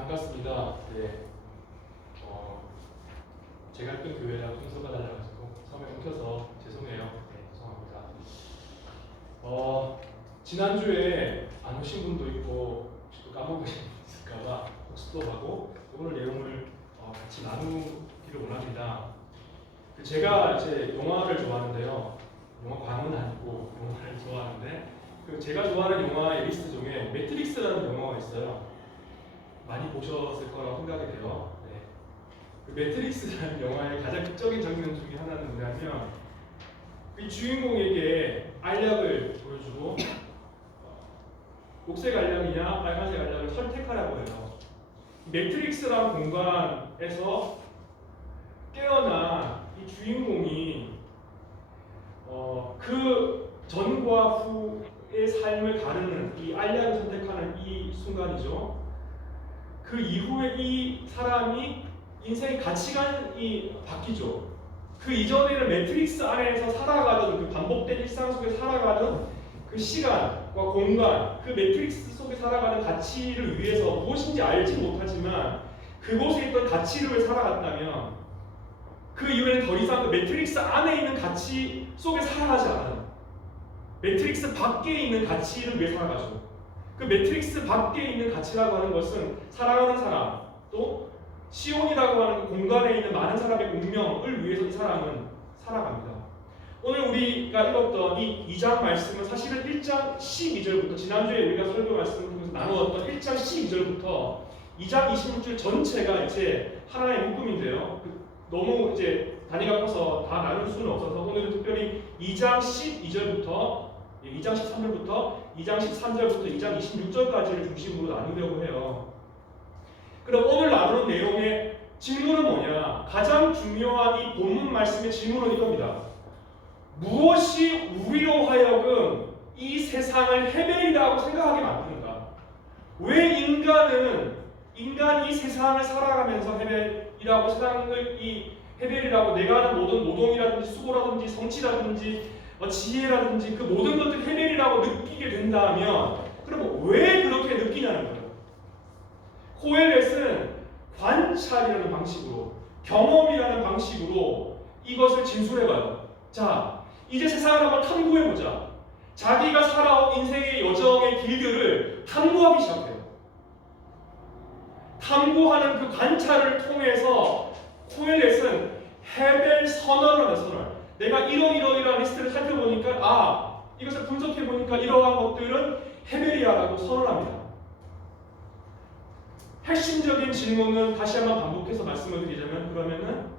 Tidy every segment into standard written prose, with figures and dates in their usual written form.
반갑습니다. 네, 제가 했던 교회랑 순서가 달라가지고 처음에 엉켜서 죄송해요. 네, 죄송합니다. 지난주에 안 오신 분도 있고 또 까먹으신 분 있을까봐 복습도 오늘 내용을 같이 나누기를 원합니다. 제가 이제 영화를 좋아하는데요. 영화관은 아니고 영화를 좋아하는데 제가 좋아하는 영화의 리스트 중에 매트릭스라는 영화가 있어요. 많이 보셨을 거라고 생각이 돼요. 네. 매트릭스라는 영화의 가장 극적인 장면 중에 하나는 뭐냐면 이 주인공에게 알약을 보여주고 녹색 알약이냐 빨간색 알약을 선택하라고 해요. 매트릭스라는 공간에서 깨어난 이 주인공이 그 전과 후의 삶을 가르는 이 알약을 선택하는 이 순간이죠. 그 이후에 이 사람이 인생의 가치관이 바뀌죠. 그 이전에는 매트릭스 안에서 살아가던 그 반복된 일상 속에 살아가는 그 시간과 공간, 그 매트릭스 속에 살아가는 가치를 위해서 무엇인지 알지 못하지만 그곳에 있던 가치를 살아갔다면 그 이후에는 더 이상 그 매트릭스 안에 있는 가치 속에 살아가지 않아요. 매트릭스 밖에 있는 가치를 위해 살아가죠. 그 매트릭스 밖에 있는 가치라고 하는 것은 사랑하는 사람, 또 시온이라고 하는 공간에 있는 많은 사람의 운명을 위해서 이 사람은 살아갑니다. 오늘 우리가 읽었던 이 2장 말씀은 사실은 1장 12절부터 지난주에 우리가 설교 말씀을 통해서 나누었던 1장 12절부터 2장 26절 전체가 이제 하나의 묶음인데요. 너무 이제 단위가 커서 다 나눌 수는 없어서 오늘은 특별히 2장 12절부터 2장 13절부터 2장 13절부터 2장 26절까지를 중심으로 나누려고 해요. 그럼 오늘 나누는 내용의 질문은 뭐냐? 가장 중요한 이 본문 말씀의 질문은 이겁니다. 무엇이 우리로 하여금 이 세상을 헤벨이라고 생각하게 만드는가? 왜 인간이 이 세상을 살아가면서 헤벨이라고 세상을 이 헤벨이라고 내가 하는 모든 노동이라든지 수고라든지 성취라든지 지혜라든지 그 모든 것들 헤벨이라고 느끼게 된다면 그럼 왜 그렇게 느끼냐는 거예요. 코엘렛은 관찰이라는 방식으로 경험이라는 방식으로 이것을 진술해봐요. 자, 이제 세상을 한번 탐구해보자. 자기가 살아온 인생의 여정의 길들을 탐구하기 시작해요. 탐구하는 그 관찰을 통해서 코엘렛은 헤벨 선언을 하는 선언. 내가 이러이러이러한 리스트를 살펴보니까 이것을 분석해보니까 이러한 것들은 헤벨이야라고 선언합니다. 핵심적인 질문은 다시 한번 반복해서 말씀을 드리자면 그러면은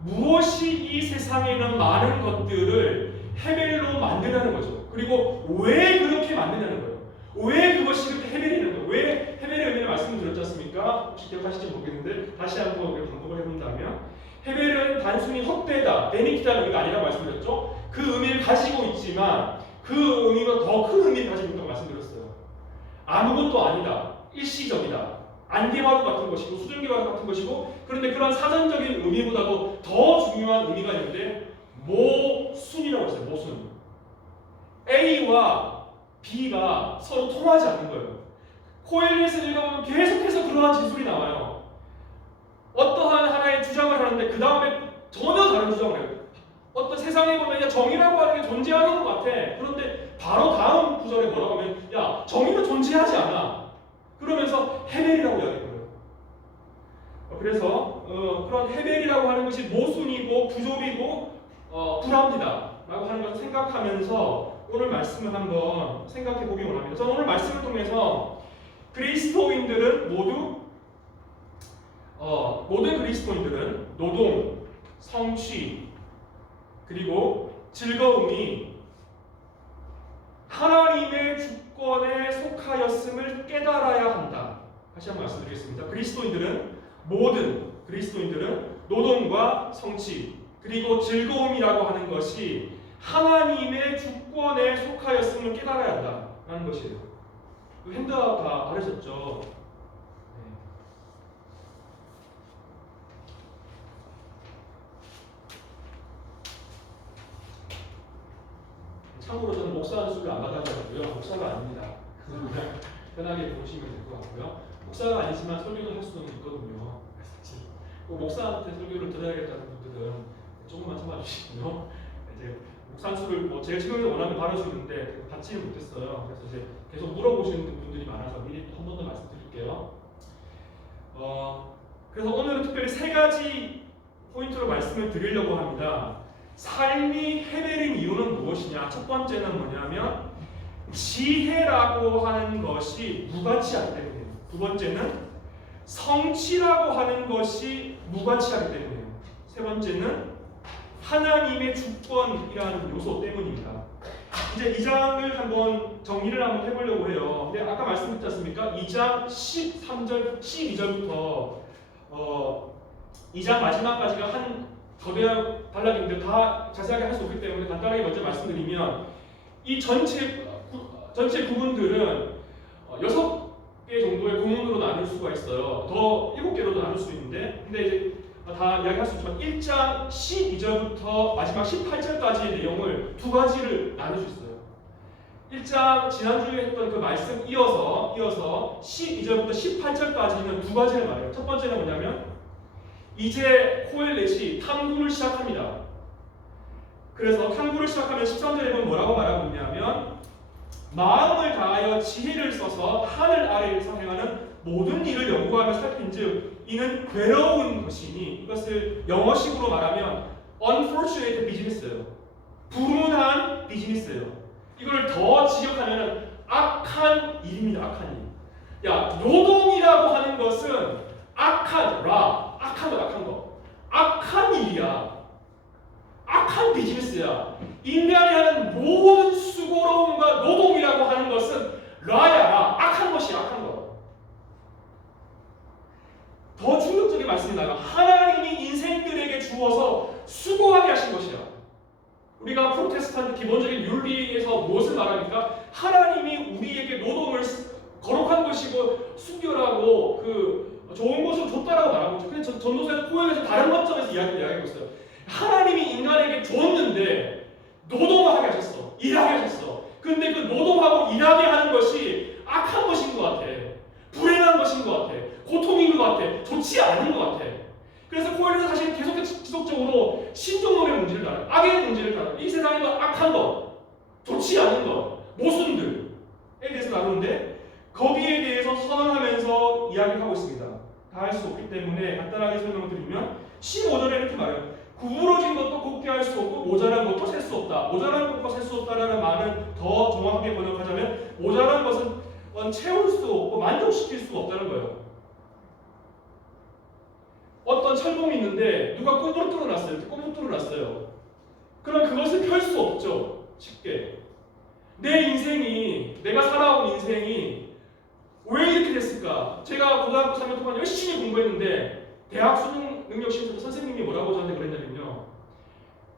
무엇이 이 세상에 있는 많은 것들을 헤벨로 만드냐는 거죠. 그리고 왜 그렇게 만드냐는 거예요. 왜 그것이 그렇게 헤벨이는 거예요. 왜 헤벨의 의미를 말씀드렸지 않습니까? 혹시 기억하실지 모르겠는데 다시 한번 반복을 해본다면 헤벨은 단순히 헛되다, 베니티다는 의미가 아니라고 말씀드렸죠. 그 의미를 가지고 있지만 그 의미가 더 큰 의미를 가지고 있다고 말씀드렸어요. 아무것도 아니다, 일시적이다, 안개와도 같은 것이고 수증기와도 같은 것이고 그런데 그런 사전적인 의미보다도 더 중요한 의미가 있는데 모순이라고 했어요. 모순. A와 B가 서로 통하지 않는 거예요. 코엘렛을 읽어보면 계속해서 그러한 진술이 나와요. 어떠한 하나의 주장을 하는데 그 다음에 전혀 다른 주장을 해요. 어떤 세상에 보면 정의라고 하는 게 존재하는 것 같아. 그런데 바로 다음 구절에 뭐라고 하면 정의는 존재하지 않아. 그러면서 헤벨이라고 이야기해요. 그래서 그런 헤벨이라고 하는 것이 모순이고 부조리고 불합니다 라고 하는 것을 생각하면서 오늘 말씀을 한번 생각해 보기 원합니다. 저는 오늘 말씀을 통해서 그리스도인들은 모든 그리스도인들은 노동, 성취, 그리고 즐거움이 하나님의 주권에 속하였음을 깨달아야 한다. 다시 한번 말씀드리겠습니다. 모든 그리스도인들은 노동과 성취, 그리고 즐거움이라고 하는 것이 하나님의 주권에 속하였음을 깨달아야 한다라는 것이에요. 그 핸드아웃 다 바르셨죠? 참고로 저는 목사 안수를 안 받아가지고요. 목사가 아닙니다. 편하게 보시면 될 것 같고요. 목사가 아니지만 설교도 할 수는 있거든요. 그래서 꼭 목사한테 설교를 들어야겠다는 분들은 조금만 참아주시고요. 이제 목산수를 뭐 제가 지금 원하면 바를 수 있는데 받지는 못했어요. 그래서 이제 계속 물어보시는 분들이 많아서 미리 한 번 더 말씀드릴게요. 그래서 오늘은 특별히 세 가지 포인트로 말씀을 드리려고 합니다. 삶이 헤매는 이유는 무엇이냐? 첫 번째는 뭐냐면 지혜라고 하는 것이 무가치하기 때문이에요. 두 번째는 성취라고 하는 것이 무가치하기 때문이에요. 세 번째는 하나님의 주권이라는 요소 때문입니다. 이제 2장을 한번 정리를 한번 해보려고 해요. 근데 아까 말씀드렸지 않습니까? 2장 13절, 12절부터 2장 마지막까지가 한 거대한 단락인데 다 자세하게 할 수 없기 때문에 간단하게 먼저 말씀드리면 이 전체 구문들은 6개 정도의 구문으로 나눌 수가 있어요. 더 7개로도 나눌 수 있는데 근데 이제 다 이야기할 수 있지만 1장 12절부터 마지막 18절까지의 내용을 두 가지를 나눌 수 있어요. 1장 지난주에 했던 그 말씀 이어서 12절부터 18절까지는 두 가지를 말해요. 첫 번째는 뭐냐면 이제 코엘렛이 탐구를 시작합니다. 그래서 탐구를 시작하면 13절에 보면 뭐라고 말하고 있냐면 마음을 다하여 지혜를 써서 하늘 아래에서 행하는 모든 일을 연구하며 살핀즉 이는 괴로운 것이니 이것을 영어식으로 말하면 unfortunate business예요. 불운한 비즈니스예요. 이걸 더 직역하면 악한 일입니다. 악한 일. 야, 노동이라고 하는 것은 악한 일이야. 악한 비즈니스야. 인간이 하는 모든 수고로움과 노동이라고 하는 것은 라야. 악한 것이야. 악한 것. 더 충격적인 말씀이 나요. 하나님이 인생들에게 주어서 수고하게 하신 것이야. 우리가 프로테스탄트 기본적인 윤리에서 무엇을 말합니까? 하나님이 우리에게 노동을 거룩한 것이고 순결하고 그 좋은 것으로 줬다라고 말하고 있죠. 근데 전도서에서 코엘렛에서 다른 관점에서 이야기하고 있어요. 하나님이 인간에게 줬는데 노동을 하게 하셨어. 일하게 하셨어. 근데 그 노동하고 일하게 하는 것이 악한 것인 것 같아. 불행한 것인 것 같아. 고통인 것 같아. 좋지 않은 것 같아. 그래서 코엘렛은 사실 계속 지속적으로 신종론의 문제를 다뤄요. 악의 문제를 다뤄요. 이 세상에도 악한 것, 좋지 않은 것, 모순들에 대해서 다루는데 거기에 대해서 선언하면서 이야기를 하고 있습니다. 다 할 수 없기 때문에 간단하게 설명을 드리면 15절에 이렇게 말해요. 구부러진 것도 곱게 할 수 없고 모자란 것도 셀 수 없다. 모자란 것과 셀 수 없다라는 말은 더 정확하게 번역하자면 모자란 것은 채울 수 없고 만족시킬 수가 없다는 거예요. 어떤 철봉이 있는데 누가 꼼으로 뚫어놨어요. 이렇게 꼼으로 뚫어놨어요. 그럼 그것을 펼 수 없죠. 쉽게. 내 인생이, 내가 살아온 인생이 왜 이렇게 됐을까? 제가 고등학교 3년 동안 열심히 공부했는데 대학 수능 능력 시험에서 선생님이 뭐라고 저한테 그랬냐면요.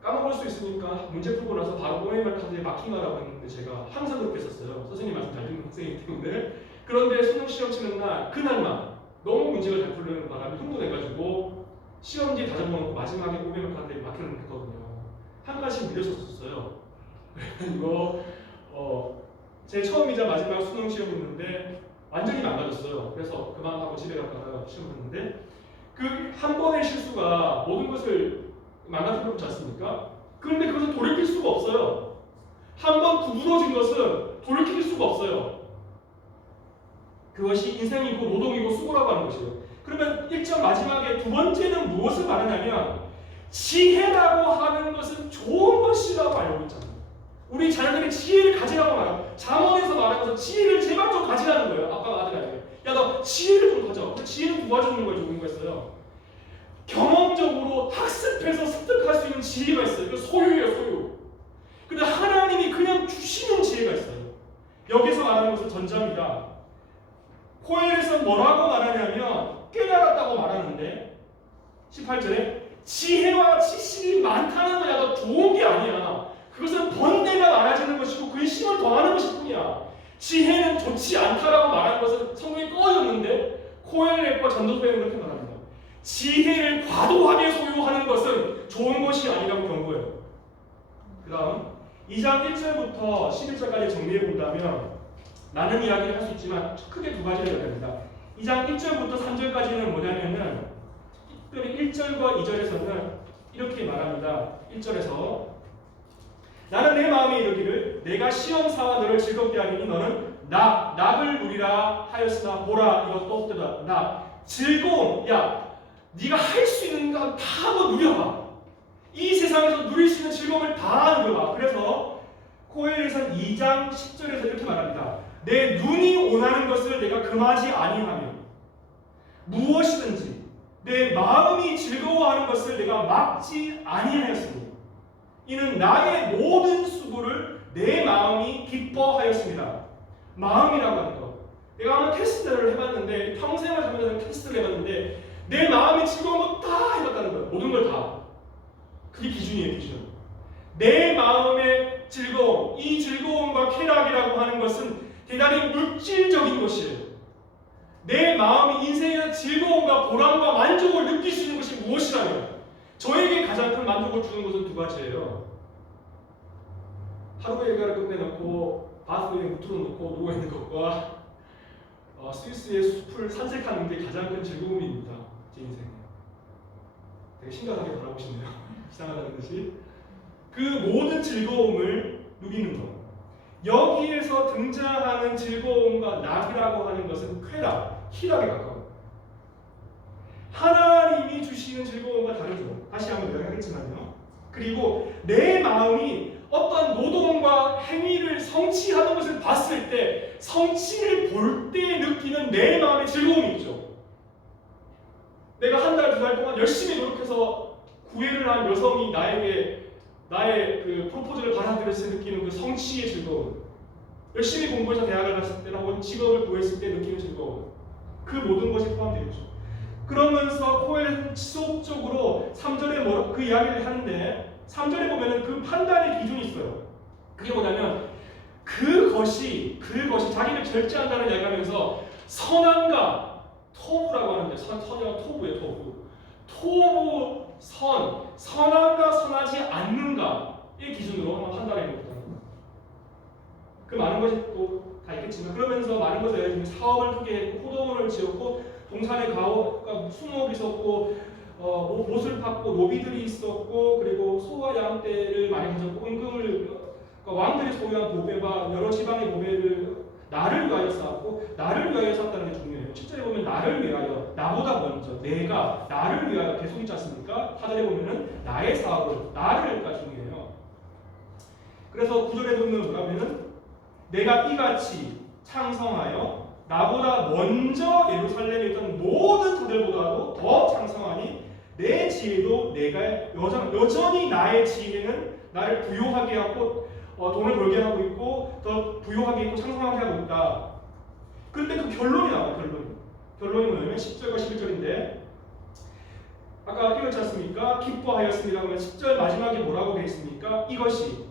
까먹을 수 있으니까 문제 풀고 나서 바로 OMR 카드에 마킹하라고 했는데 제가 항상 그렇게 했었어요. 선생님 말씀 잘 듣는 학생이기 때문에. 그런데 수능 시험 치는 날 그날만 너무 문제가 잘 풀리는 바람에 흥분해가지고 시험지 다 적어놓고 마지막에 OMR 카드에 마킹을 했거든요. 한 가지씩 밀렸었어요. 그래서 제 처음이자 마지막 수능 시험이었는데 완전히 망가졌어요. 그래서 그만하고 집에 갔다가 시험을 했는데 그 한 번의 실수가 모든 것을 망가뜨리지 않습니까? 그런데 그것을 돌이킬 수가 없어요. 한 번 구부러진 것은 돌이킬 수가 없어요. 그것이 인생이고 노동이고 수고라고 하는 것이에요. 그러면 1장 마지막에 두 번째는 무엇을 말하냐면 지혜라고 하는 것은 좋은 것이라고 알고 있잖아요. 우리 자녀들이 지혜를 가지라고 말하고 잠언에서 말하는 것은 지혜를 제발 좀 가지라는 거예요. 아빠가 아들에게. 야, 너 지혜를 좀 가져. 그 지혜를 도와주는 걸 좋은 거였어요. 경험적으로 학습해서 습득할 수 있는 지혜가 있어요. 그 소유예요, 소유. 근데 하나님이 그냥 주시는 지혜가 있어요. 여기서 말하는 것은 전자입니다. 코엘렛은 뭐라고 말하냐면 깨달았다고 말하는데 18절에 지혜와 지식이 많다는 거야. 너 좋은 게 아니야. 그것은 번뇌가 많아지는 것이고 근심을 더하는 것일 뿐이야. 지혜는 좋지 않다라고 말하는 것은 성경에 꺼졌는데 코엘렛과 전도서에는 그렇게 말합니다. 지혜를 과도하게 소유하는 것은 좋은 것이 아니라고 경고해요. 그 다음 2장 1절부터 11절까지 정리해 본다면 라는 이야기를 할 수 있지만 크게 두 가지를 이야기합니다. 2장 1절부터 3절까지는 뭐냐면은 특별히 1절과 2절에서는 이렇게 말합니다. 1절에서 나는 내 마음에 이르기를 내가 시험사와 너를 즐겁게 하리니 너는 낙을 누리라 하였으나 보라 이것도 없도다. 즐거움. 야 네가 할 수 있는 건 다 한번 누려봐. 이 세상에서 누릴 수 있는 즐거움을 다 누려봐. 그래서 코엘에서는 2장 10절에서 이렇게 말합니다. 내 눈이 원하는 것을 내가 금하지 아니하며 무엇이든지 내 마음이 즐거워하는 것을 내가 막지 아니하였으니 이는 나의 모든 수고를 내 마음이 기뻐하였습니다. 마음이라고 하는 것. 내가 한번 테스트를 해봤는데 평생을 살면서 테스트를 해봤는데 내 마음이 즐거운 거 다 해봤다는 거예요. 모든 걸 다. 그게 기준이에요. 기준. 내 마음의 즐거움, 이 즐거움과 쾌락이라고 하는 것은 대단히 물질적인 것이에요. 내 마음이 인생의 즐거움과 보람과 만족을 느낄 수 있는 것이 무엇이라면 저에게 가장 큰 만족을 주는 것은 두 가지예요. 하루 일과를 끝내놓고 바스에 무트로 놓고 누워있는 것과 스위스의 숲을 산책하는 게 가장 큰 즐거움입니다. 제 인생에. 되게 심각하게 바라보고 싶네요. 이상하다는 듯이. 그 모든 즐거움을 누리는 것. 여기에서 등장하는 즐거움과 낙이라고 하는 것은 쾌락, 희락에 가까워요. 하나님이 주시는 즐거움과 다르죠. 다시 한번 이야기하겠지만요. 그리고 내 마음이 어떤 노동과 행위를 성취하는 것을 봤을 때 성취를 볼 때 느끼는 내 마음의 즐거움이 있죠. 내가 한 달, 두 달 동안 열심히 노력해서 구애를 한 여성이 나의 그 프로포즈를 받아들였을 때 느끼는 그 성취의 즐거움, 열심히 공부해서 대학을 갔을 때나 혹은 직업을 구했을 때 느끼는 즐거움, 그 모든 것이 포함되겠죠. 그러면서 코엘은 지속적으로 3절에 그 이야기를 하는데 3절에 보면은 그 판단의 기준이 있어요. 그게 뭐냐면 그것이 자기를 절제한다는 이야기하면서 선함과 토부라고 하는데 선이랑 토부예요. 토부 선함과 선하지 않는가의 기준으로 한번 판단해 봅니다. 그 많은 것이 또 다 있겠지만 그러면서 많은 것을 예를 들면 사업을 크게 했고 포도원을 지었고 동산에 가오가 수목이 있었고 못을 팠고 노비들이 있었고 그리고 소와 양떼를 많이 가졌고 임금을 왕들이 소유한 보배와 여러 지방의 보배를 나를 위하여 쌓았고 나를 위하여 쌓았다는 게 중요해요. 7절에 보면 나를 위하여 나보다 먼저 내가 나를 위하여 계속 있지 않습니까? 4절에 보면은 나의 사업을 나를가 중요해요. 그래서 9절에 보면 뭐라면은 내가 이같이 창성하여 나보다 먼저 예루살렘에 있던 모든 자들보다도 더 창성하니 내 지혜도 내가 여전히 나의 지혜는 나를 부요하게 하고 돈을 벌게 하고 있고 더 부요하게 있고 창성하게 하고 있다. 그런데 그 결론이 나와요. 결론이 뭐냐면 10절과 11절인데 아까 읽었지 않습니까? 기뻐하였습니다. 그러면 10절 마지막에 뭐라고 되어 있습니까? 이것이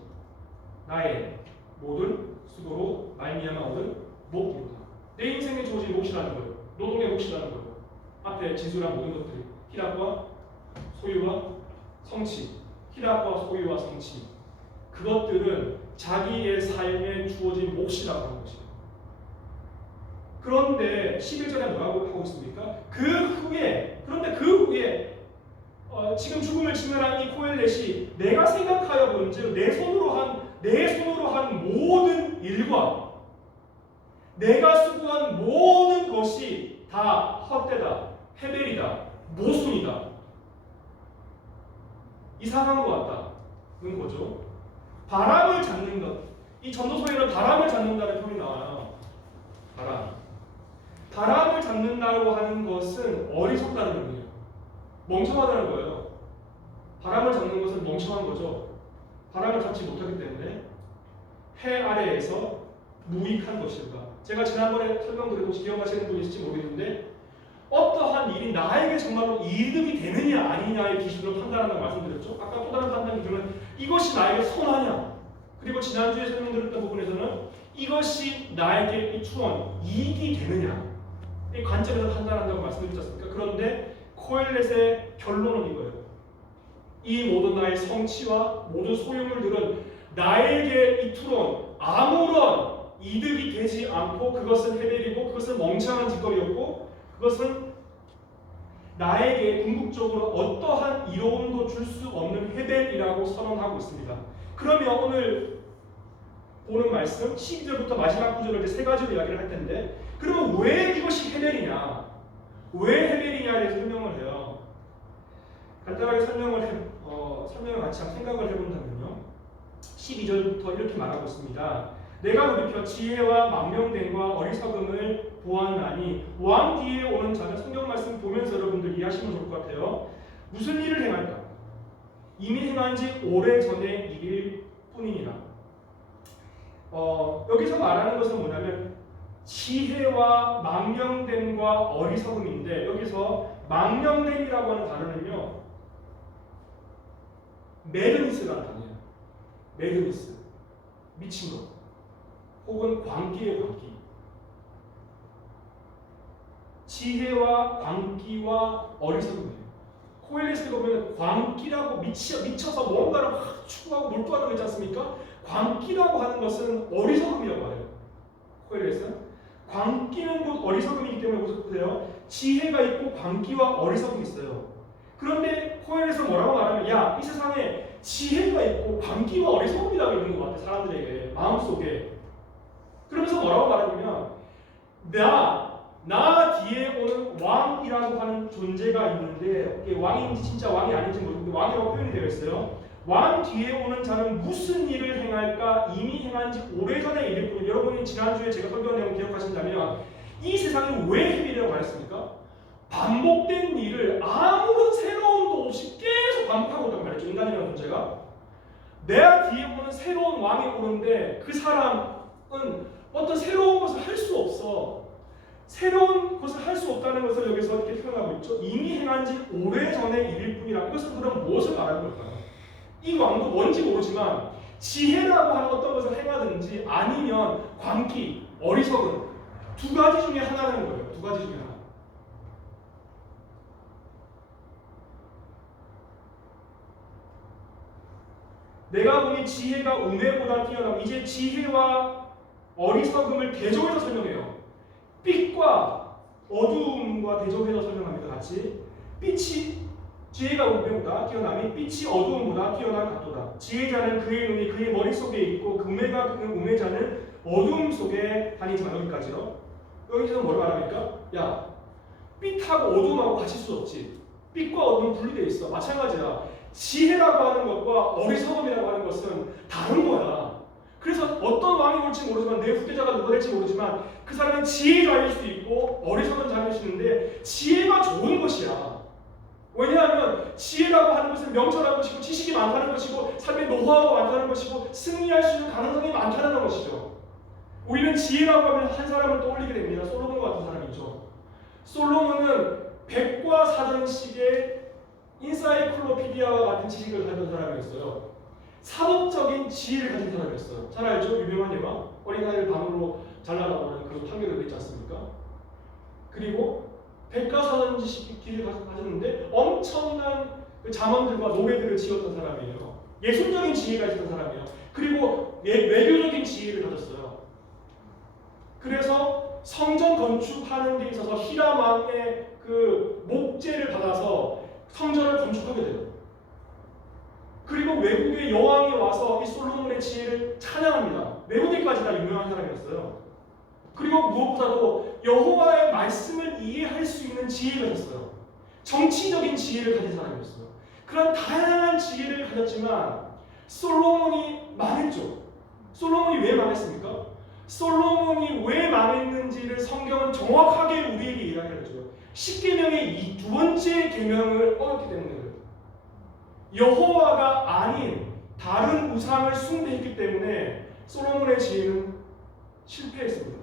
나의 모든 수고로 말미암아 얻은 몫입니다. 내 인생에 주어진 몫이라는 거예요. 노동의 몫이라는 거예요. 앞에 지수란 모든 것들이 희락과 소유와 성취, 희락과 소유와 성취, 그것들은 자기의 삶에 주어진 몫이라고 하는 것이에요. 그런데 11절에 뭐라고 하고 있습니까? 그런데 그 후에 지금 죽음을 직면한 이 코엘렛이 내가 생각하여 본즉 내 손으로 한 모든 일과 내가 수고한 모든 것이 다 헛되다, 헤벨이다, 모순이다, 이상한 것 같다는 거죠. 바람을 잡는 것. 이 전도서에는 바람을 잡는다는 표현이 나와요. 바람을 잡는다고 하는 것은 어리석다는 의미예요. 멍청하다는 거예요. 바람을 잡는 것은 멍청한 거죠. 바람을 잡지 못하기 때문에 해 아래에서 무익한 것일까. 제가 지난번에 설명드렸고 혹시 기억하시는 분이 있을지 모르겠는데 어떠한 일이 나에게 정말로 이득이 되느냐 아니냐의 기준으로 판단한다고 말씀드렸죠. 아까 또 다른 판단 기준은 이것이 나에게 선하냐, 그리고 지난주에 설명드렸던 부분에서는 이것이 나에게 이 추원, 이익이 되느냐 이 관점에서 판단한다고 말씀드렸지 않습니까? 그런데 코엘렛의 결론은 이거예요. 이 모든 나의 성취와 모든 소유물들은 나에게 이토록 아무런 이득이 되지 않고 그것은 헤벨이고 그것은 멍청한 짓거리였고 그것은 나에게 궁극적으로 어떠한 이로움도 줄 수 없는 헤벨이라고 선언하고 있습니다. 그러면 오늘 보는 말씀 12절부터 마지막 구절을 이제 세 가지로 이야기를 할 텐데 그러면 왜 이것이 헤벨이냐? 왜 헤벨이냐에 설명을 해요. 간단하게 설명을 같이 한번 생각을 해본다면요. 12절부터 이렇게 말하고 있습니다. 내가 돌이켜 지혜와 망명됨과 어리석음을 보았나니 왕 뒤에 오는 자는 성경 말씀 보면서 여러분들 이해하시면 좋을 것 같아요. 무슨 일을 행할까? 이미 행한 지 오래전의 일일 뿐이니라. 여기서 말하는 것은 뭐냐면 지혜와 망명됨과 어리석음인데 여기서 망명됨이라고 하는 단어는요. 매드니스라는 단어예요. 매드니스. 미친 것. 혹은 광기의 광기. 지혜와 광기와 어리석음이에요. 코엘레스에 보면 광기라고 미쳐서 뭔가를 막 추구하고 몰두하는 거 있지 않습니까? 광기라고 하는 것은 어리석음이라고 해요. 코엘레스는 광기는 곧 어리석음이기 때문에 보세요. 지혜가 있고 광기와 어리석음이 있어요. 그런데 코엘레스는 뭐라고 말하면 이 세상에 지혜가 있고 광기와 어리석음이라고 있는 것 같아 사람들에게 마음속에. 그러면서 뭐라고 말하냐면 나 뒤에 오는 왕이라고 하는 존재가 있는데 이게 왕인지 진짜 왕이 아닌지 모르겠는데 왕이라고 표현이 되어 있어요. 왕 뒤에 오는 자는 무슨 일을 행할까? 이미 행한 지 오래전의 일일 뿐. 여러분이 지난주에 제가 설교한 내용 기억하신다면 이 세상이 왜 헤빌이라고 말했습니까? 반복된 일을 아무런 새로움도 없이 계속 반복하고 있단 말이죠. 인간이라는 존재가. 내 뒤에 오는 새로운 왕이 오는데 그 사람은 어떤 새로운 것을 할 수 없어. 새로운 것을 할 수 없다는 것을 여기서 이렇게 표현하고 있죠. 이미 행한 지 오래전의 일일 뿐이라. 이것은 그럼 무엇을 말하는 걸까요? 이 왕도 뭔지 모르지만 지혜라고 하는 어떤 것을 행하든지 아니면 광기, 어리석음 두 가지 중에 하나라는 거예요. 두 가지 중에 하나. 내가 보니 지혜가 우매보다 뛰어나고 이제 지혜와 어리석음을 대조해서 설명해요. 빛과 어두움과 대조해서 설명합니다. 같이. 지혜가 우매보다 뛰어남이 빛이 어두움보다 뛰어난 각도다. 지혜자는 그의 눈이 그의 머릿속에 있고 그 우매자는 어두움 속에 다니지만 여기까지요. 여기서 뭐를 말합니까? 빛하고 어두움하고 같이 수 없지. 빛과 어두움은 분리되어 있어. 마찬가지야. 지혜라고 하는 것과 어리석음이라고 하는 것은 다른 거야. 그래서 어떤 왕이 올지 모르지만 내 후계자가 누가 될지 모르지만 그 사람은 지혜자일 수도 있고 어리석은 자일 수 있는데 지혜가 좋은 것이야. 왜냐하면 지혜라고 하는 것은 명철한 것이고 지식이 많다는 것이고 삶의 노하우가 많다는 것이고 승리할 수 있는 가능성이 많다는 것이죠. 우리는 지혜라고 하면 한 사람을 떠올리게 됩니다. 솔로몬 같은 사람이죠. 솔로몬은 백과 사전식의 인사이클로피디아와 같은 지식을 가진 사람이었어요. 사법적인 지혜를 가진 사람이었어요. 잘 알죠? 유명한 예가 어린아이를 반으로 잘라나오는 그 판결을 냈지 않습니까? 그리고 백과사전지식을 가졌는데 엄청난 그 잠언들과 노래들을 지었던 사람이에요. 예술적인 지혜가 있었던 사람이에요. 그리고 외교적인 지혜를 가졌어요. 그래서 성전 건축하는 데 있어서 히람 왕의 그 목재를 받아서 성전을 건축하게 돼요. 그리고 외국의 여왕이 와서 이 솔로몬의 지혜를 찬양합니다. 외국에까지 다 유명한 사람이었어요. 그리고 무엇보다도 여호와의 말씀을 이해할 수 있는 지혜가 있었어요. 정치적인 지혜를 가진 사람이었어요. 그런 다양한 지혜를 가졌지만 솔로몬이 망했죠. 솔로몬이 왜 망했습니까? 솔로몬이 왜 망했는지를 성경은 정확하게 우리에게 이야기를 해줘요. 10계명의 두 번째 계명을 어겼기 때문에 그래요. 여호와가 아닌 다른 우상을 숭배했기 때문에 솔로몬의 지혜는 실패했습니다.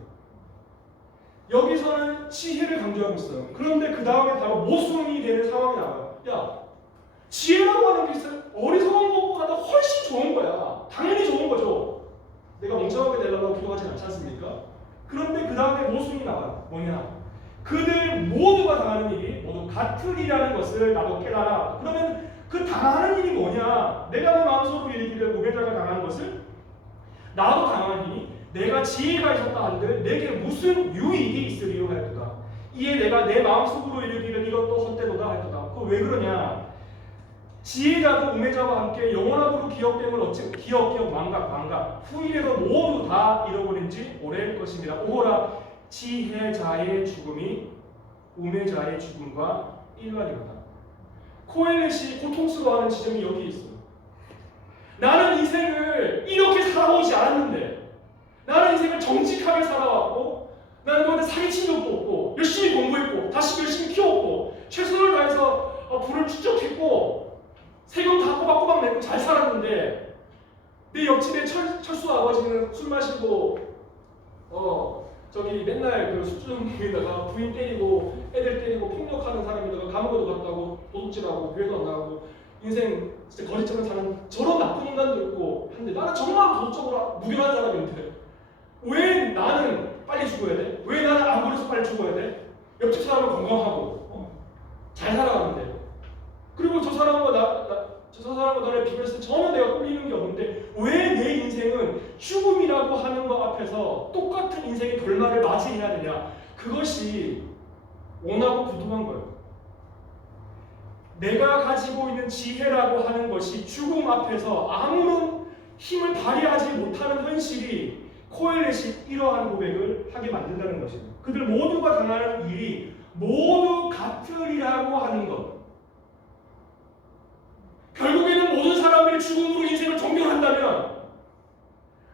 여기서는 지혜를 강조하고 있어요. 그런데 그 다음에 바로 모순이 되는 상황이 나와요. 지혜라고 하는 게 있어요. 어리석은 것보다 훨씬 좋은 거야. 당연히 좋은 거죠. 내가 멍청하게 되려고 기도하지 않지 않습니까? 그런데 그 다음에 모순이 나와요. 뭐냐? 그들 모두가 당하는 일이 모두 같으리라는 것을 나도 깨달아. 그러면 그 당하는 일이 뭐냐? 내가 내 마음속으로 이르기를 우매자가 당하는 것을 나도 당하니 내가 지혜가 있었다 한들 내게 무슨 유익이 있으리요 하였도다. 이에 내가 내 마음속으로 이르기를 이것도 헛되도다 하였도다. 그 왜 그러냐? 지혜자도 우매자와 함께 영원하도록 기억됨을 어찌 기억 망각 후일에도 모두 다 잃어버린지 오래일 것입니다. 오호라 지혜자의 죽음이 우매자의 죽음과 일반이로다. 코엘렛이 고통스러워하는 지점이 여기 있어요. 나는 인생을 이렇게 살아오지 않았는데, 나는 인생을 정직하게 살아왔고, 나는 누구한테 사기친 적도 없고, 열심히 공부했고, 다시 열심히 키웠고, 최선을 다해서 부를 축적했고, 세금 다 꼬박꼬박 내고 잘 살았는데, 내 옆집에 철수 아버지는 술 마시고 저기 맨날 그 술주정에다가 부인 때리고 애들 때리고 폭력하는 사람에다가 감옥에도 갔다고 도둑질하고 교회도 안 나가고 인생 진짜 거지처럼 사는 저런 나쁜 인간도 있고 한데, 나는 정말 도덕적으로 무결한 사람인데 왜 나는 빨리 죽어야 돼? 왜 나는 안 그래서 빨리 죽어야 돼? 옆집 사람은 건강하고 잘 살아가는데, 그리고 저 사람과 너를 비교했을 때 전혀 내가 끌리는 게 없는데 왜 내 인생은 죽음이라고 하는 것 앞에서 똑같은 인생의 결말을 맞이해야 되냐? 그것이 원하고 부동한 거예요. 내가 가지고 있는 지혜라고 하는 것이 죽음 앞에서 아무런 힘을 발휘하지 못하는 현실이 코엘렛이 이러한 고백을 하게 만든다는 것입니다. 그들 모두가 당하는 일이 모두 같으리라고 하는 것. 결국에는 모든 사람들이 죽음으로 인생을 종결한다면,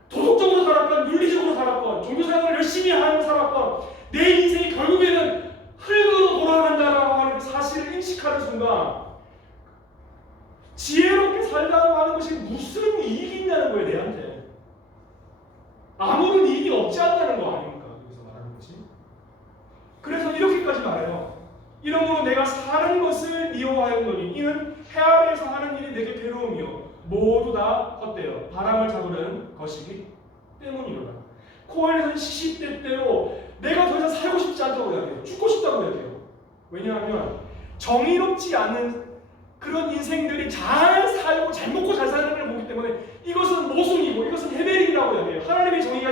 도덕적으로 살았건 윤리적으로 살았건 종교생활을 열심히 살았건 내 인생이 결국에는 흙으로 돌아간다라고 하는 그 사실을 인식하는 순간 지혜롭게 살다고 하는 것이 무슨 이익이 있냐는 거예요. 내한테 아무런 이익이 없지 않다는 거 아닙니까? 여기서 말하는 것이. 그래서 이렇게까지 말해요. 이러므로 내가 사는 것을 미워하였노니 이는 해 아래에서 하는 일이 내게 괴로움이요 모두 다 헛되어 바람을 잡으려는 것이기 때문이로다. 코엘렛은 시시때때로 내가 더 이상 살고 싶지 않다고 이야기해요. 죽고 싶다고 이야기해요. 왜냐하면 정의롭지 않은 그런 인생들이 잘 살고 잘 먹고 잘 사는 걸 보기 때문에 이것은 모순이고 이것은 헤벨이라고 이야기해요. 하나님의 정의가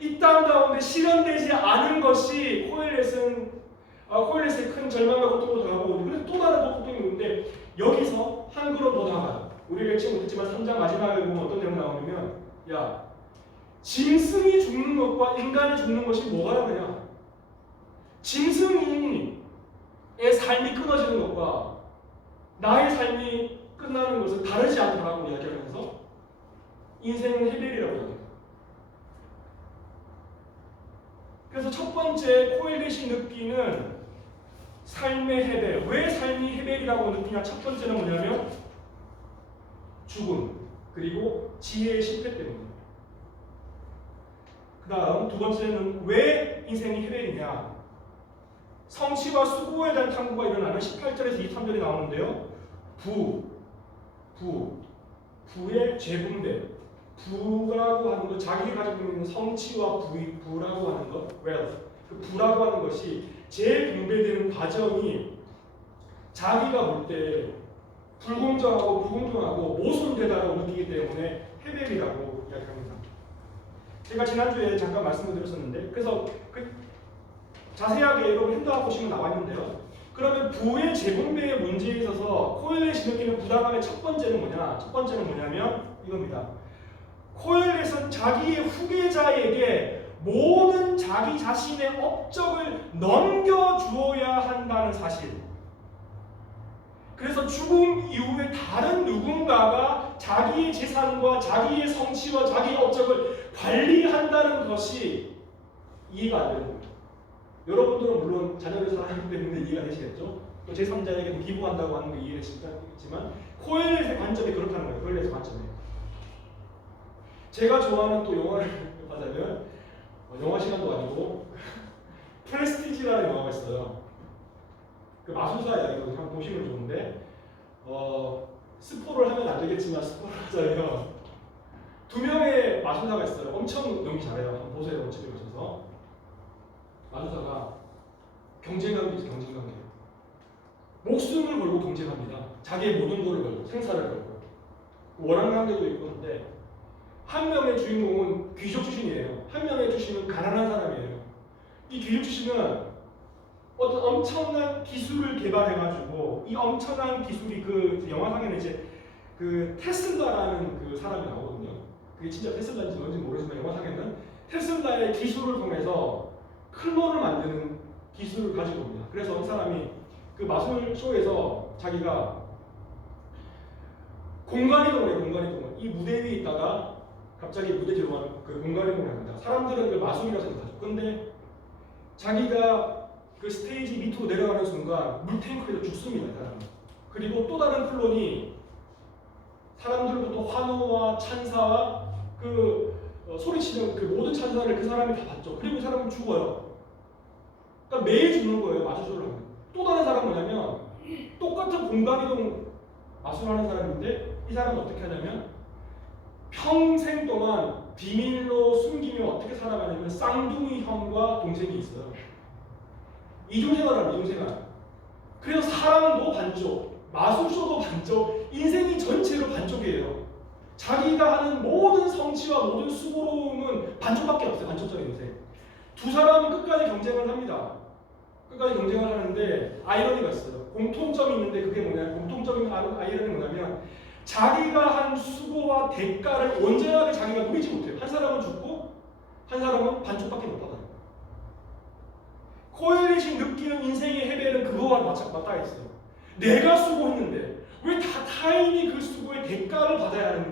이 땅 가운데 실현되지 않은 것이 코엘렛의 큰 절망과 고통으로 당하고, 그래서 또 다른 고통이 있는데 여기서 한 걸음 더 나가요. 우리가 읽지 못했지만 3장 마지막에 보면 어떤 내용 나오냐면, 야, 짐승이 죽는 것과 인간이 죽는 것이 뭐가 다르냐? 짐승의 삶이 끊어지는 것과 나의 삶이 끝나는 것은 다르지 않다라고 이야기하면서 인생은 헤벨이라고 이야기해요. 그래서 첫 번째 코엘렛이 느끼는 삶의 헤벨, 왜 삶이 헤벨이라고 느끼냐? 첫 번째는 뭐냐면 죽음, 그리고 지혜의 실패 때문입니다. 그 다음 두 번째는 왜 인생이 헤벨이냐? 성취와 수고에 대한 탐구가 일어나는 18절에서 23절이 나오는데요. 부의 재분배, 부라고 하는 것, 자기가 가지고 있는 성취와 부라고 하는 것, wealth, 그 부라고 하는 것이 재분배되는 과정이 자기가 볼 때 불공정하고 불공평하고 모순되다고 느끼기 때문에 헤벨이라고 이야기합니다. 제가 지난주에 잠깐 말씀을 드렸었는데, 그래서 자세하게 여러분 핸드아웃 보시면 나와 있는데요. 그러면 부의 재분배의 문제에 있어서 코엘렛이 느끼는 부담감의 첫 번째는 뭐냐면 이겁니다. 코엘렛은 자기의 후계자에게 모든 자기 자신의 업적을 넘겨주어야 한다는 사실. 그래서 죽음 이후에 다른 누군가가 자기의 재산과 자기의 성취와 자기의 업적을 관리한다는 것이 이해가 안 되는 거예요. 여러분들은 물론 자녀를 사랑하기 때문에 이해가 되시겠죠? 또 제3자에게 기부한다고 하는 거 이해되시겠지만 코엘렛의 관점이 그렇다는 거예요. 코엘렛의 관점이. 제가 좋아하는 또 영화를 하자면 영화 시간도 아니고 프레스티지라는 영화가 있어요. 그 마술사 이야기도 한번 보시면 좋은데 스포를 하면 안 되겠지만 스포를 하자면 두 명의 마술사가 있어요. 엄청 연기 잘해요. 한번 보세요. 집에 가셔서. 마술사가 경쟁관계죠. 경쟁관계. 목숨을 걸고 경쟁합니다. 자기의 모든 것을 걸고 생사를 걸고 원한 관계도 있고 한데 한 명의 주인공은 귀족 출신이에요. 한 명의 주신은 가난한 사람이에요. 이 귀족 주신은 어떤 엄청난 기술을 개발해가지고 이 엄청난 기술이 그 영화상에는 이제 그 테슬라라는 그 사람이 나오거든요. 그게 진짜 테슬라인지 뭔지 모르지만 영화상에는 테슬라의 기술을 통해서 클론을 만드는 기술을 가지고 옵니다. 그래서 이 사람이 그 마술쇼에서 자기가 공간이동을 해요. 공간이동을. 이 무대 위에 있다가 갑자기 무대 뒤로 그 공간이동을 합니다. 사람들은 그 마술이라고 생각하죠. 근데 자기가 그 스테이지 밑으로 내려가는 순간 물탱크에서 죽습니다. 이 사람은. 그리고 또 다른 클론이 사람들로부터 환호와 찬사와 그 소리치는 그 모든 찬사를 그 사람이 다 받죠. 그리고 이 사람은 죽어요. 그러니까 매일 죽는 거예요. 마술쇼를 하면. 또 다른 사람은 뭐냐면 똑같은 공간이동 마술하는 사람인데 이 사람은 어떻게 하냐면 평생 동안 비밀로 숨기며 어떻게 살아가냐면 쌍둥이 형과 동생이 있어요. 이중생활을 합니다. 이중생활. 그래서 사랑도 반쪽, 마술쇼도 반쪽, 인생이 전체로 반쪽이에요. 자기가 하는 모든 성취와 모든 수고로움은 반쪽밖에 없어요. 반쪽짜리 인생. 두 사람은 끝까지 경쟁을 합니다. 끝까지 경쟁을 하는데 아이러니가 있어요. 공통점이 있는데 그게 뭐냐면 공통점인 아이러니가 뭐냐면 자기가 한 수고와 대가를 온전하게 자기가 누리지 못해요. 한 사람은 죽고 한 사람은 반쪽밖에 못 받아요. 코엘렛이 느끼는 인생의 해배는 그거와 맞닿아 있어요. 내가 수고했는데 왜 다 타인이 그 수고의 대가를 받아야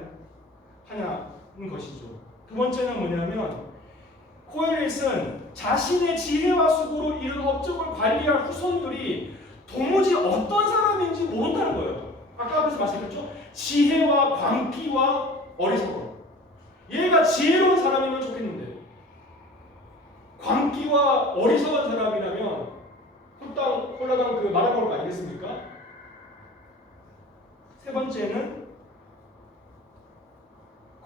하냐는 것이죠. 두 번째는 뭐냐면 코엘렛은 자신의 지혜와 수고로 이룬 업적을 관리할 후손들이 도무지 어떤 사람인지 모른다는 거예요. 아까 앞에서 말씀드렸죠? 지혜와 광기와 어리석음. 얘가 지혜로운 사람이면 좋겠는데 광기와 어리석은 사람이라면 홀라당 그 말아먹을 거 아니겠습니까? 세 번째는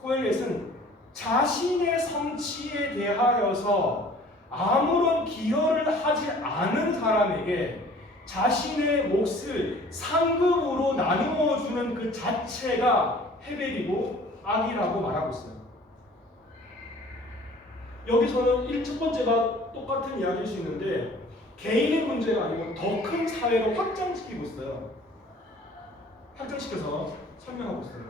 코엘렛은 자신의 성취에 대하여서 아무런 기여를 하지 않은 사람에게 자신의 몫을 상급으로 나누어 주는 그 자체가 헤벨이고 악이라고 말하고 있어요. 여기서는 첫 번째가 똑같은 이야기일 수 있는데 개인의 문제가 아니고 더 큰 사회로 확장시키고 있어요. 확장시켜서 설명하고 있어요.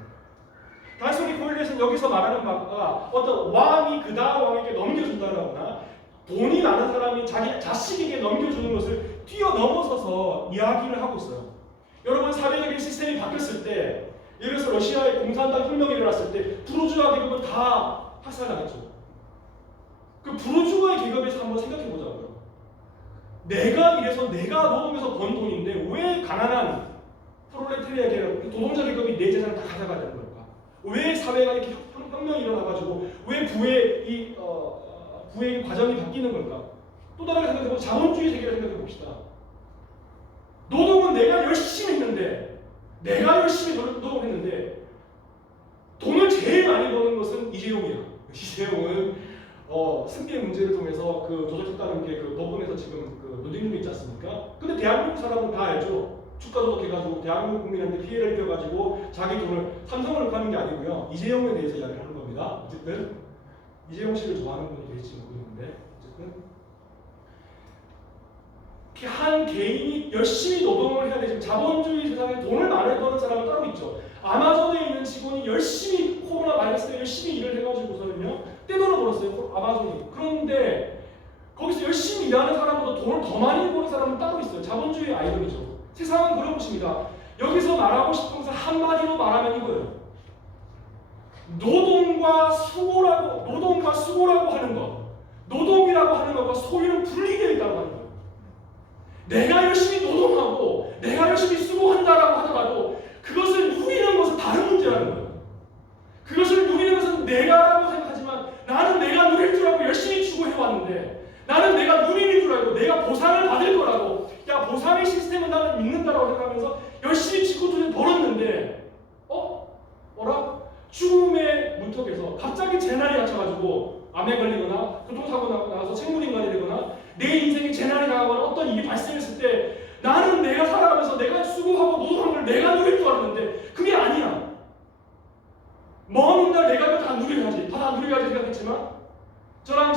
단순히 코엘렛은 여기서 말하는 바가 어떤 왕이 그 다음 왕에게 넘겨준다거나 돈이 많은 사람이 자기 자식에게 넘겨주는 것을 뛰어넘어서서 이야기를 하고 있어요. 여러분 사회적인 시스템이 바뀌었을 때 예를 들어서 러시아의 공산당 혁명이 일어났을 때 부르주아 계급은 다 학살당했죠. 그 부르주아의 계급에서 한번 생각해 보자고요. 내가 이래서 내가 노동해서 번 돈인데 왜 가난한 프롤레타리아 계급, 노동자 계급이 내 재산을 다 가져가야 되는 걸까? 왜 사회가 이렇게 혁명이 일어나가지고 왜 부의 과정이 바뀌는 걸까? 또 다르게 생각해보면 자본주의 세계를 생각해 봅시다. 노동은 내가 열심히 했는데 내가 열심히 노동했는데 돈을 제일 많이 버는 것은 이재용이야. 이재용은 승계 문제를 통해서 그 조작했다는 게 그 법원에서 지금 그 논쟁 중에 있지 않습니까? 근데 대한민국 사람은 다 알죠. 주가 조작해가지고 대한민국 국민한테 피해를 입혀가지고 자기 돈을 삼성을 파는 게 아니고요. 이재용에 대해서 이야기를 하는 겁니다. 어쨌든 이재용 씨를 좋아하는 분도 계실지 모르겠는데 어쨌든 한 개인이 열심히 노동을 해야 되지만 자본주의 세상에 돈을 많이 버는 사람은 따로 있죠. 아마존에 있는 직원이 열심히 코로나 바이러스 때 열심히 일을 해가지고서는요 떼돈을 벌었어요. 아마존이. 그런데 거기서 열심히 일하는 사람보다 돈을 더 많이 버는 사람은 따로 있어요. 자본주의 아이돌이죠. 세상은 그런 것입니다. 여기서 말하고 싶은 것은 한마디로 말하면 이거예요. 노동과 수고라고 하는 것, 노동이라고 하는 것과 소유는 분리되어 있다고 하는 거예요. 내가 열심히 노동하고 내가 열심히 수고한다라고 하더라도 그것을 누리는 것은 다른 문제라는 거예요. 그것을 누리는 것은 내가라고 생각하지만 나는 내가 누릴 줄 알고 열심히 추구해왔는데 나는 내가 누리는 줄 알고 내가 보상을 받을 거라고 야 보상의 시스템은 나는 믿는다라고 생각하면서 열심히 지구돈을 벌었는데 뭐라? 죽음의 문턱에서 갑자기 재난이 닥쳐가지고 암에 걸리거나 교통사고 나서 생물인간이 되거나 내 인생에 재난이 나거나 어떤 일이 발생했을 때 나는 내가 살아가면서 내가 수고하고 노동한 걸 내가 누릴 줄 알았는데 그게 아니야. 먼 날 내가 다 누려야지 생각했지만 저랑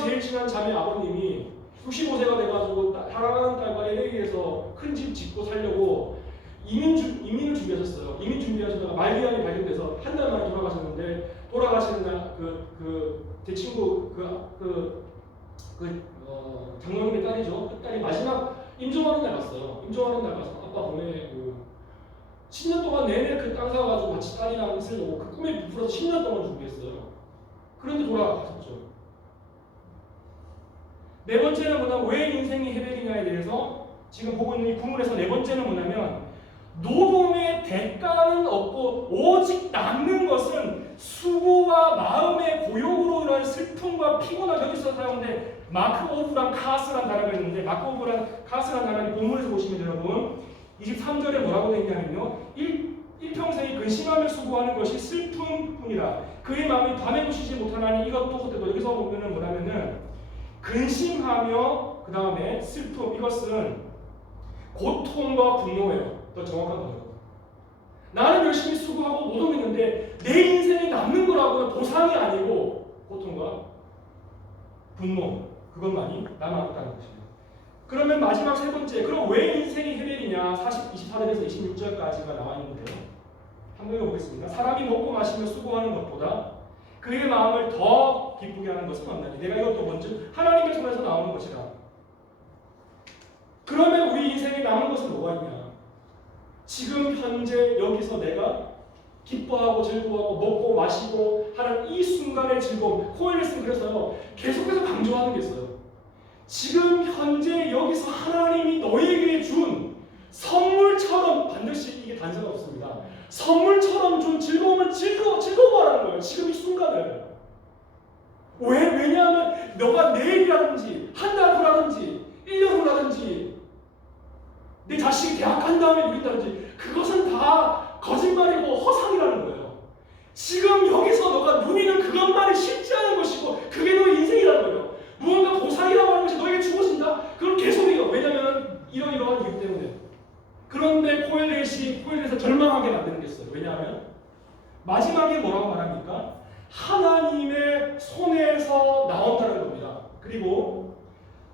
가지고 사랑하는 딸과 LA에서 큰 집 짓고 살려고 이민을 준비하셨어요. 이민 준비하시다가 말기암이 발견돼서 한 달 만에 돌아가셨는데 돌아가시는 날 제 친구 장로님의 딸이죠. 그 딸이 마지막 임종하는 날 갔어요. 임종하는 날 가서 아빠 보내고 10년 동안 내내 그 땅 사가지고 같이 딸이랑 있으려고 그 꿈에 부풀어서 10년 동안 준비했어요. 그런데 돌아가셨죠. 네 번째는 뭐냐면 왜 인생이 헤벨이냐에 대해서 지금 보고 있는 이 구문에서 네 번째는 뭐냐면 노동의 대가는 없고 오직 남는 것은 수고와 마음의 고용으로 인한 슬픔과 피곤함. 여기서 사용된 마크 오브랑 카스란 단어가 있는데 마크 오브랑 카스란 단어는 본문에서 보시면 여러분 23절에 뭐라고 되어 있냐면요. 일평생이 근심하며 수고하는 것이 슬픔뿐이라 그의 마음이 밤에도 쉬지 못하나니 이것도 헛되고 여기서 보면은 뭐냐면은 근심하며 그 다음에 슬픔 이것은 고통과 분노예요. 더 정확한 거죠. 나는 열심히 수고하고 노동했는데 내 인생이 남는 거라고는 보상이 아니고 고통과 분노 그것만이 남아있다는 것입니다. 그러면 마지막 세 번째 그럼 왜 인생이 헤벨이냐 24절에서 26절까지가 나와 있는데요. 한번 읽어보겠습니다. 사람이 먹고 마시며 수고하는 것보다 그의 마음을 더 기쁘게 하는 것은 없나니 내가 이것도 먼저 하나님의 손에서 나오는 것이라. 그러면 우리 인생에 남은 것은 뭐가 있냐? 지금 현재 여기서 내가 기뻐하고 즐거워하고 먹고 마시고 하는 이 순간의 즐거움. 코엘렛은 그래서요 계속해서 강조하는 게 있어요. 지금 현재 여기서 하나님이 너에게 준 선물처럼 반드시 이게 단서가 없습니다. 선물처럼 준 즐거움을 즐거워하라는 거예요. 지금 이 순간을. 왜냐하면 너가 내일이라든지 한 달 후라든지 1년 후라든지 내 자식이 대학 간 다음에 누린다든지 그것은 다 거짓말이고 허상이라는 거예요. 지금 여기서 너가 누리는 그것만이 쉽지 않은 것이고 그게 너의 인생이라는 거예요. 무언가 보상이라고 하는 것이 너에게 주어진다? 그럼 계속해요. 왜냐하면 이러이러한 이유 때문에. 그런데 코엘렛을 절망하게 만드는 게 있어요. 왜냐하면 마지막에 뭐라고 말합니까? 하나님의 손에서 나온다는 겁니다. 그리고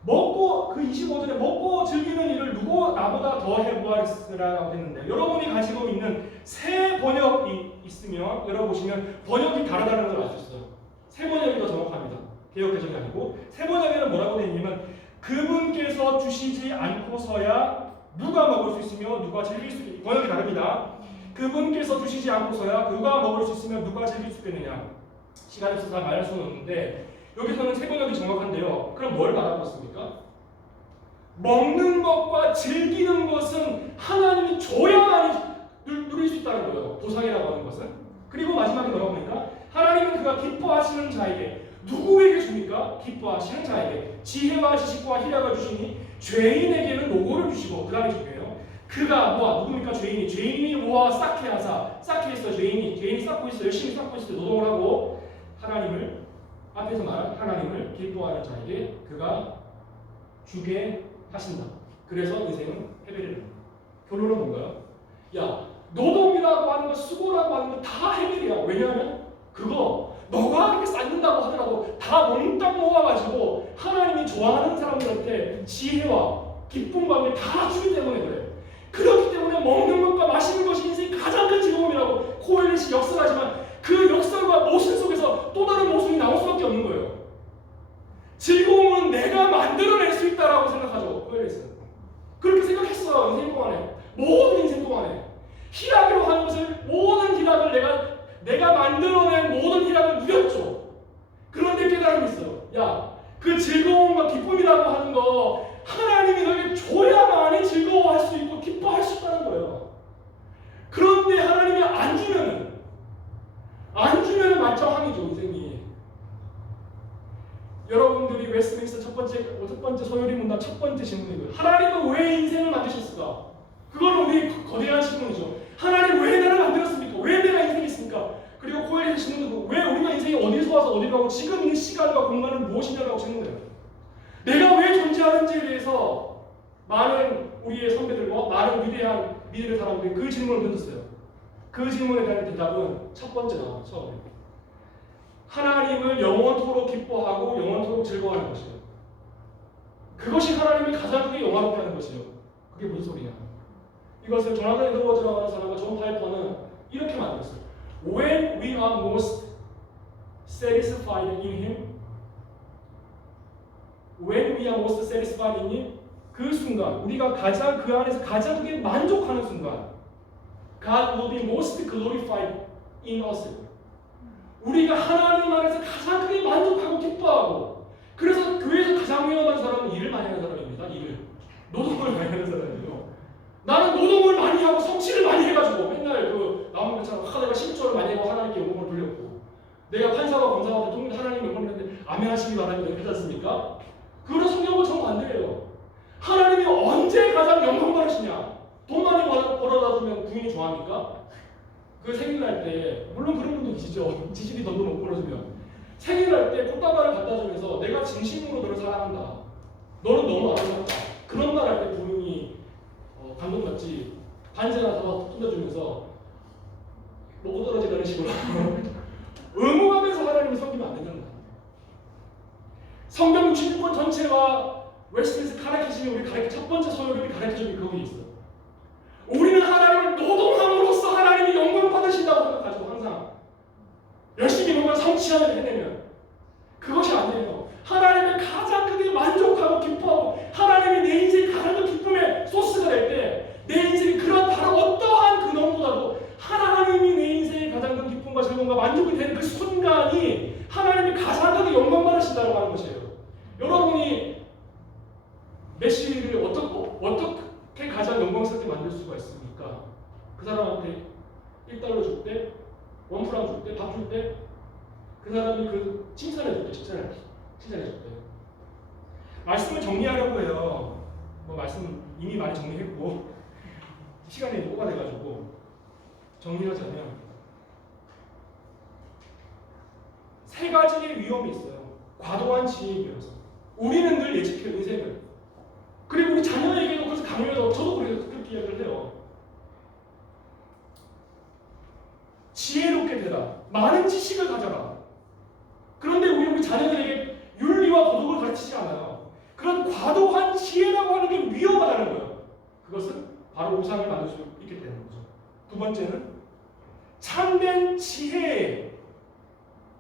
먹고 그 25절에 먹고 즐기는 일을 누구 나보다 더 해보았으라고 했는데 여러분이 가지고 있는 새 번역이 있으면 열어보시면 번역이 다르다는 걸 알 수 있어요. 새 번역이 더 정확합니다. 개역개정이 아니고 새 번역에는 뭐라고 되어 있냐면 그분께서 주시지 않고서야 누가 먹을 수 있으며 누가 즐길 수 있겠느냐. 번역이 다릅니다. 그분께서 주시지 않고서야 누가 먹을 수 있으며 누가 즐길 수 있겠느냐. 시간이 없어서 다 말할 수는 없는데 여기서는 새 번역이 정확한데요. 그럼 뭘 말하고 있습니까? 먹는 것과 즐기는 것은 하나님이 줘야만이 누릴 수 있다는 거예요. 보상이라고 하는 것은. 그리고 마지막에 뭐라고 합니까? 하나님은 그가 기뻐하시는 자에게 누구에게 줍니까? 기뻐하시는 자에게 지혜와 지식과 희락을 주시니 죄인에게는 노고를 주시고 그 다음에 중요해요. 그가 누굽니까? 죄인이 모아 쌓게 하사 쌓게 했어. 죄인이 쌓고 있어. 열심히 쌓고 있을 때 노동을 하고 하나님을 앞에서 말한 하나님을 기뻐하는 자에게 그가 주게 하신다. 그래서 인생은 헤벨이 됩니다. 결론은 뭔가요? 야, 노동이라고 하는 것, 수고라고 하는 것 다 헤벨이야. 왜냐하면 그거 너가 그렇게 쌓는다고 하더라도 다 몽땅 모아가지고 하나님이 좋아하는 사람들한테 지혜와 기쁨과 다 주기 때문에 그래. 그렇기 때문에 먹는 것과 마시는 것이 인생의 가장 큰 즐거움이라고 코엘렛이 역설하지만 그 역설과 모순 속에서 또 다른 모순이 나올 수밖에 없는 거예요. 즐거움은 내가 만들어낼 수 있다라고 생각하죠. 코엘렛은. 그렇게 생각했어요. 인생 동안에. 모든 인생 동안에. 희락이라고 하는 것을 모든 희락을 내가 만들어낸 모든 희락을 누렸죠. 그런데 깨달음이 있어요. 야, 그 즐거움과 기쁨이라고 하는 거 하나님이 너에게 줘야만이 즐거워할 수 있고 기뻐할 수 있다는 거예요. 그런데 하나님이 안 주면은 말짱항이죠, 인생이. 여러분들이 웨스트민스터 첫 번째 소요리 문답 첫 번째 질문이고요. 하나님은 왜 인생을 만드셨을까? 그건 우리 거대한 질문이죠. 하나님 왜 나를 만들었습니까? 왜 내가 인생이 있습니까? 그리고 코엘렛의 질문도 왜 우리가 인생이 어디서 와서 어디로 가고 지금 있는 시간과 공간은 무엇이냐라고 질문해요. 내가 왜 존재하는지에 대해서 많은 우리의 선배들과 많은 위대한 믿음의 사람들이 그 질문을 던졌어요. 그 질문에 대한 대답은 첫 번째 나와요. 처음에. 하나님을 영원토록 기뻐하고 영원토록 즐거워하는 것이에요. 그것이 하나님이 가장 크게 영화롭게 하는 것이요. 그게 무슨 소리냐? 이것을 조나단 에드워즈라고 하는 사람과 존 파이퍼는 이렇게 만들었어요. When we are most satisfied in Him, when we are most satisfied in Him, 그 순간 우리가 가장 그 안에서 가장 크게 만족하는 순간, God will be most glorified in us. 우리가 하나님 안에서 가장 크게 만족하고 기뻐하고, 그래서 교회에서 가장 위험한 사람은 일을 많이 하는 사람입니다. 일을 노동을 많이 하는 사람이에요. 나는 노동을 많이 하고 성취를 많이 해가지고 맨날 그 나오는 것처럼 내가 실조를 많이 하고 하나님께 영광을 돌렸고, 내가 판사와 검사와 대통령 하나님 영광을 했는데 아멘하시기 바랍니다. 그렇지 않습니까? 그런 성경은 정말 안 돼요. 하나님이 언제 가장 영광 받으시냐? 돈 많이 벌어다 주면 부인이 좋아합니까? 그 생일날 때, 물론 그런 분도 계시죠. 지집이 돈도 못 벌어주면 생일날 때 꽃다발을 갖다 주면서 내가 진심으로 너를 사랑한다, 너는 너무 아름답다, 그런 말 할 때 부인이 감동받지, 반지나 더 뜯어주면서 먹고 떨어지라는 식으로 의무감에서 하나님을 섬기면 안 된다는 거예요. 성경 66권 전체와 웨스트민스터 카테키즘이 우리 가르쳐, 첫 번째 소요를 가르쳐주는 게 거기에 있어요. 우리는 하나님을 노동함으로써 하나님이 영광 받으신다고 생각하죠. 항상 열심히 뭔가 성취하는 해내면 그것이 아니에요. 하나님을 가장 크게 만족하고 기뻐하고, 하나님이 내 인생의 가장 큰 기쁨의 소스가 될 때, 내 인생이 그런 다른 어떠한 근원보다도 하나님이 내 인생의 가장 큰 기쁨과 즐거움과 만족이 되는 그 순간이 하나님이 가장 크게 영광 받으신다고 하는 것이에요. 여러분이 메시를 어떻게 가장 영광스럽게 만들 수가 있습니까? 그 사람한테 $1 줄 때, $1 줄 때, 밥 줄 때, 그 사람이 그 칭찬해 줄 때, 칭찬해 줄 때. 말씀을 정리하려고 해요. 말씀 이미 많이 정리했고 시간이 오버돼가지고 정리하자면, 세 가지의 위험이 있어요. 과도한 지혜에 비해서 우리는 늘 예측해요, 인생을. 그리고 우리 자녀에게도 그래서 강요해서, 저도 그렇게 이야기를 해요. 지혜롭게 되라, 많은 지식을 가져라. 그런데 우리 자녀들에게 윤리와 도덕을 가르치지 않아요. 그런 과도한 지혜라고 하는 게 위험하다는 거예요. 그것은 바로 우상을 만들 수 있게 되는 거죠. 두 번째는 참된 지혜,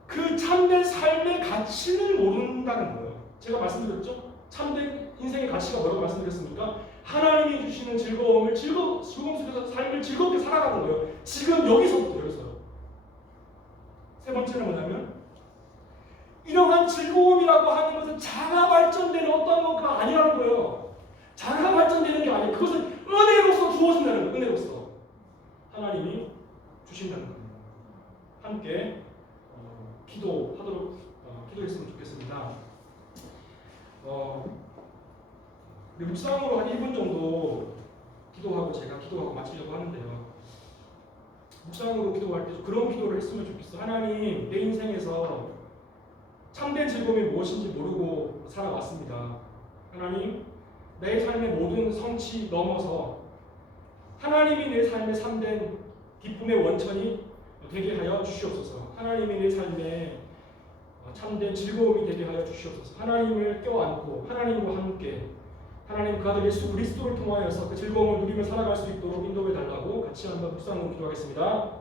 그 참된 삶의 가치를 모른다는 거예요. 제가 말씀드렸죠? 참된 인생의 가치가 뭐라고 말씀드렸습니까? 하나님이 주시는 즐거움 속에서 삶을 즐겁게 살아가는 거예요. 지금 여기서요. 세 번째는 뭐냐면, 이러한 즐거움이라고 하는 것은 자가 발전되는 어떤 것가 아니라는 거예요. 자가 발전되는 게 아니에요. 그것은 은혜로서 주어진다는 거예요. 은혜로서 하나님이 주신다는 거예요. 함께 기도했으면 좋겠습니다. 우리 묵상으로 한 1분 정도 제가 기도하고 마치려고 하는데요. 묵상으로 기도할 때 그런 기도를 했으면 좋겠어. 하나님, 내 인생에서 참된 즐거움이 무엇인지 모르고 살아왔습니다. 하나님, 내 삶의 모든 성취 넘어서 하나님이 내 삶의 참된 기쁨의 원천이 되게 하여 주시옵소서. 하나님이 내 삶에 참된 즐거움이 되게 하여 주시옵소서. 하나님을 껴안고 하나님과 함께 하나님 그 아들 예수 그리스도를 통하여서 그 즐거움을 누리며 살아갈 수 있도록 인도해 달라고 같이 한번 묵상으로 기도하겠습니다.